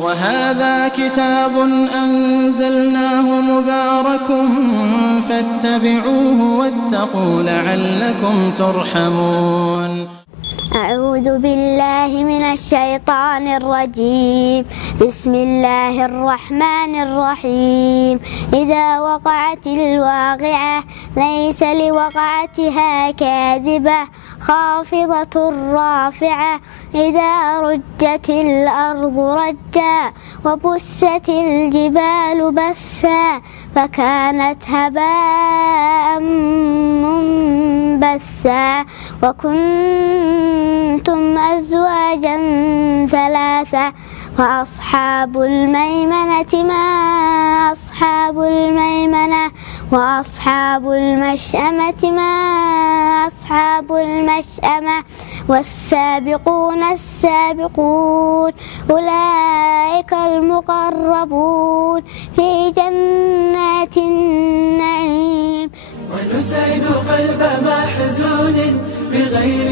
وهذا كتاب أنزلناه مبارك فاتبعوه واتقوا لعلكم ترحمون. أعوذ بالله من الشيطان الرجيم. بسم الله الرحمن الرحيم. إذا وقعت الواقعة ليس لوقعتها كاذبة خافضة رافعة. إذا رجت الأرض رجا وبست الجبال بسا فكانت هباء منبثا وكنتم أزواجا ثلاثة فأصحاب الميمنة ما أصحاب الميمنة وأصحاب المشأمة ما أصحاب المشأمة والسابقون السابقون أولئك المقربون في جنات النعيم. ونسعد قلب محزون بغير